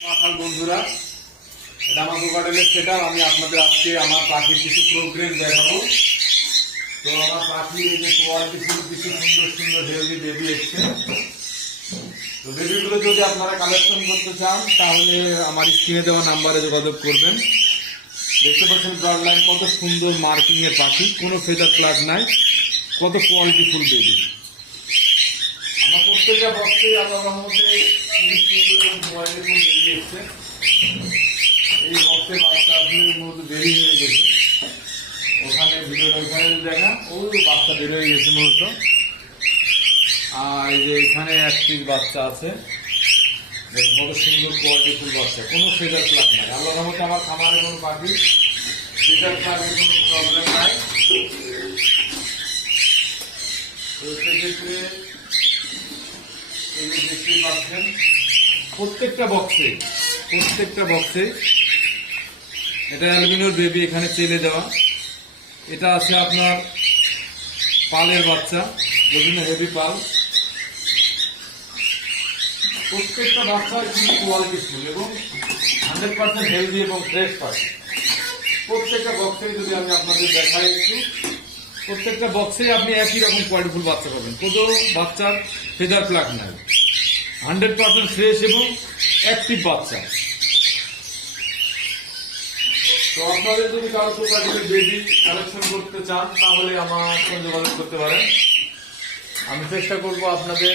সকাল বন্ধুরা আমার গার্ডেনের সেটা আমি আপনাদের আজকে আমার পাখির কিছু প্রোগ্রেস দেখাবো। তো আমার পাখি এই যে কোয়ালিটি ফুল কিছু সুন্দর সুন্দর হেলদি বেবি এসছে। তো বেবিগুলো যদি আপনারা কালেকশন করতে চান, তাহলে আমার স্ক্রিনে দেওয়া নাম্বারে যোগাযোগ করবেন। দেখতে পাচ্ছেন ব্লাড লাইন কত সুন্দর মার্কিং এর পাখি, কোনো ফেদার ক্লাস নাই, কত কোয়ালিটি ফুল বেবি আমার প্রত্যেকটা বক্সে আল্লাহ রহমতে খুবই সুন্দর বেরিয়ে এসছে এই বক্সে বাচ্চা আসলে মূলত দেরি হয়ে গেছে ওখানে ভিডিওটা ওখানে দেখা ওই বাচ্চা বের গেছে মূলত আর এই যে এখানে এক বাচ্চা আছে দেখুন কত সুন্দর কোয়ালিটি ফুল বাচ্চা কোনো ফেদার ক্লাক নাই আল্লাহ রহমতে আমার খামারে কোনো পাখি ফেদার ক্লাকের কোনো প্রবলেম নাই সেক্ষেত্রে এই যে প্রত্যেকটা বক্সে প্রত্যেকটা বক্সে এটা অ্যালুমিনিয়ার বেবি এখানে চেলে দেওয়া। এটা আছে আপনার পালের বাচ্চা বিভিন্ন হেভি পাল। প্রত্যেকটা বাচ্চার কিন্তু কোয়ালিটি ফুল এবং হান্ড্রেড পার্সেন্ট হেলদি এবং ফ্রেশ পাচ্ছে প্রত্যেকটা বক্সে যদি আমি আপনাদের দেখাই একটু প্রত্যেকটা বক্সে আপনি একই রকম কোয়ালিটি ফুল বাচ্চা পাবেন। কোনো বাচ্চার ফেদার প্লাক নাই। হান্ড্রেড পার্সেন্ট ফ্রেশ এবং অ্যাক্টিভ বাচ্চা। তো আপনাদের যদি কারও প্রকারের বেবি কালেকশন করতে চান, তাহলে আমার সঙ্গে যোগাযোগ করতে পারেন। আমি চেষ্টা করব আপনাদের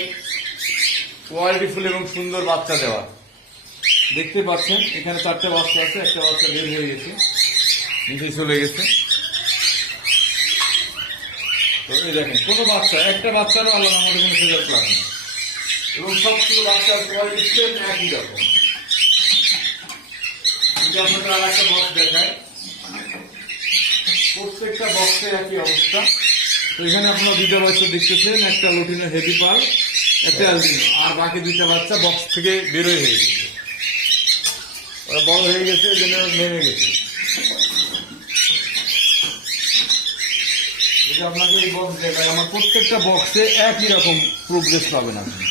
কোয়ালিটি ফুল এবং সুন্দর বাচ্চা দেওয়ার। দেখতে পাচ্ছেন, এখানে চারটে বাচ্চা আছে, একটা বাচ্চা বের হয়ে গেছে, নিচে চলে গেছে। তো দেখেন, কোনো বাচ্চা, একটা বাচ্চারও আল্লাহ আমাদের কোনো ফেজার প্লাস নেই এবং সবগুলো বাচ্চার সেম একই রকম। আর একটা বক্স প্রত্যেকটা একই অবস্থা। বাচ্চা একটা আর বাকি বাচ্চা বক্স থেকে বেরোয় হয়ে গেছে। ওরা বড় হয়ে গেছে নেমে গেছে। আপনাকে এই বক্স দেখায় আমার প্রত্যেকটা বক্সে একই রকম প্রোগ্রেস পাবেন আপনি।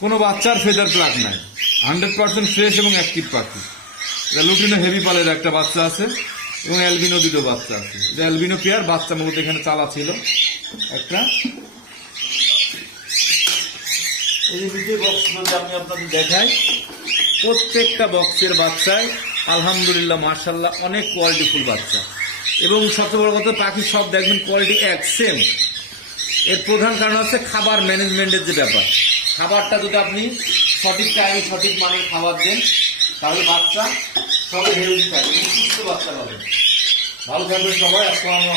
কোনো বাচ্চার ফেদার প্লাক নাই। হান্ড্রেড পার্সেন্ট ফ্রেশ এবং অ্যাক্টিভ পাখি। এটা লুটিনো হেভি পালের একটা বাচ্চা আছে এবং অ্যালবিনো দুটো বাচ্চা আছে। এটা অ্যালবিনো পেয়ার বাচ্চা মূলত এখানে চালা ছিল। একটা। এই দ্বিতীয় বক্সগুলোতে আমি আপনাদের দেখাই, প্রত্যেকটা বক্সের বাচ্চায় আলহামদুলিল্লাহ মার্শাল্লাহ অনেক কোয়ালিটিফুল বাচ্চা। এবং সবচেয়ে বড় কথা, পাখি সব দেখবেন কোয়ালিটি এক সেম এর প্রধান কারণ হচ্ছে খাবার ম্যানেজমেন্টের যে ব্যাপার। খাবারটা যদি আপনি সঠিক টাইমে সঠিক মানের খাবার দেন, তাহলে বাচ্চা সবাই হেলদি থাকবে। সুস্থ বাচ্চা পাবেন ভালো থাকবে সবাই, আসসালামু